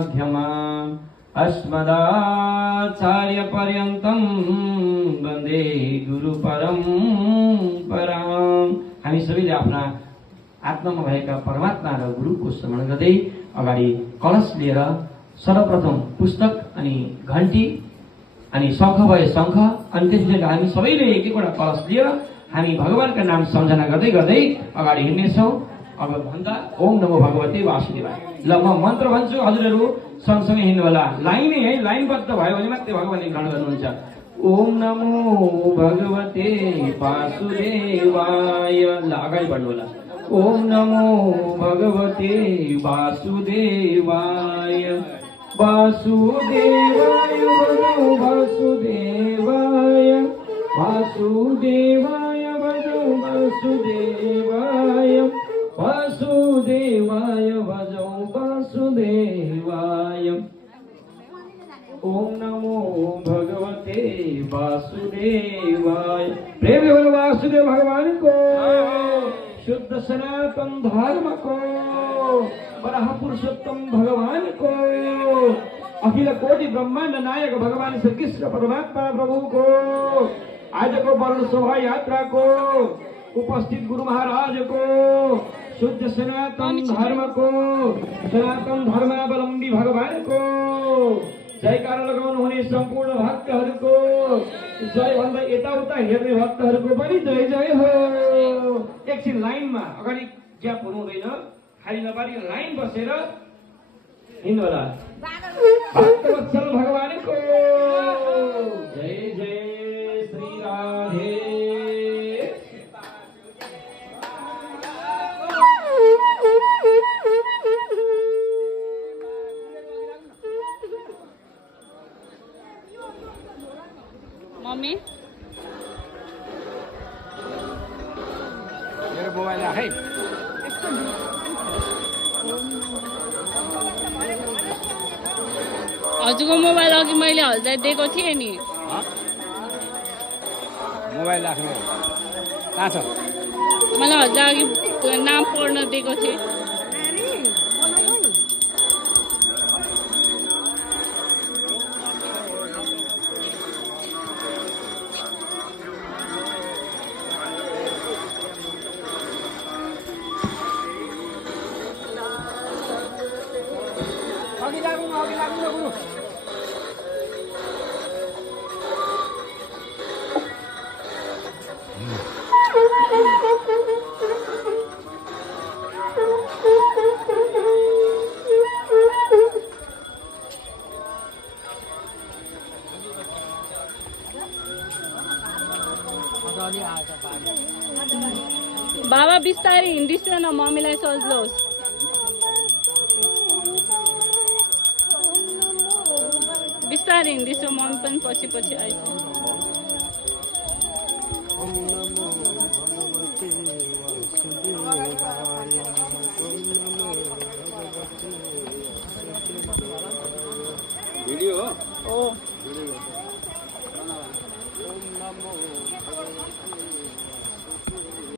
मध्यमाम् अस्मदाचार्यपर्यन्तं वन्दे गुरुपरम्पराम्। हामी सबैले आफ्ना आत्मामा भएका परमात्मा र गुरुको स्मरण गर्दै अगाडि कलश लिएर सर्वप्रथम पुस्तक अनि घण्टी अनि शङ्ख भए शङ्ख अनि त्यसपछि हामी सबैले एक एकवटा कलश लिएर हामी भगवानका नाम सम्झना गर्दै गर्दै अगाडि हिँड्नेछौँ। अब भन्दा ओम नमो भगवते वासुदेवाय। ल म मन्त्र भन्छु, हजुरहरू सँगसँगै हिँड्नु होला। लाइनै है, लाइनबद्ध भयो भने मात्रै भगवानले ग्रहण गर्नुहुन्छ। ओम नमो भगवते वासुदेवाय। ल अगाडि बढ्नु होला। ओम नमो भगवते वासुदेवाय। वासुदेवाय भजो वासुदेवाय। वासुदेवाय भजो वासुदेवाय। वासुदेवाय भजो वासुदेवाय। ओम नमो भगवते वासुदेवाय। प्रेम बोलो वासुदेव भगवान को, शुद्ध सनातन धर्म को, बराह पुरुषोत्तम भगवान को, अखिल कोटि ब्रह्मांड नायक भगवान श्री कृष्ण परमात्मा प्रभु को, आज को वरुण शोभा यात्रा को उपस्थित गुरु महाराज को, शुद्ध सनातन धर्म को, सनातन धर्मावलम्बी भगवान को, जयकारा लगाउनु हुने सम्पूर्ण भक्तहरूको जय भन्दै यताउता हेर्ने भक्तहरूको पनि जय जय हो। एकछिन लाइनमा अगाडि ग्याप हुनु हुँदैन, खाली नपारी लाइन बसेर हिँड्नु होला। भक्तवत्सल भगवानको जय जय श्री राधे। मम्मी मेरो मोबाइल राखै। हजुरको मोबाइल अघि मैले हल्दा दिएको थिएँ नि। मोबाइल राख्नु कहाँ छ? मलाई हल्दा अघि नाम पढ्न दिएको थिएँ। अघि लाग्नु गुरु। बाबा बिस्तारै हिँड्दिछु न, मम्मीलाई सजिलो होस्। बिस्तारै हिँड्दिछु, मम्मी पनि पछि पछि आइस। भिडियो हो? हो।